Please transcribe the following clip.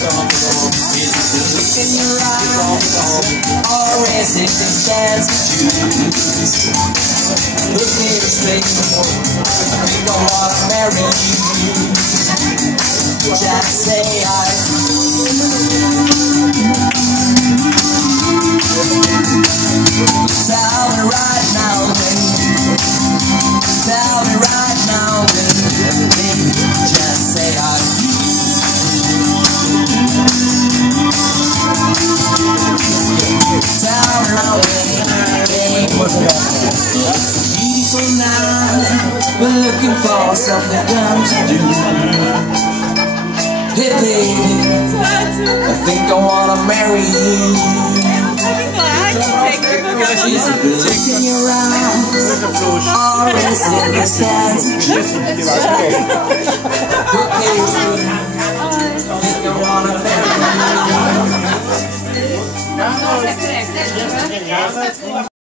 Is it the look in your eyes, or is it the stance you choose? Look me straight, I think I wanna marry you. Just say I tell me right now, baby. Tell me right now, baby. Just say I tell me now, baby. Beautiful night, we're looking for something dumb to do. Hey baby, I think I wanna marry you. Is it the look in your eyes, or is it the stance you choose? I think I wanna marry you.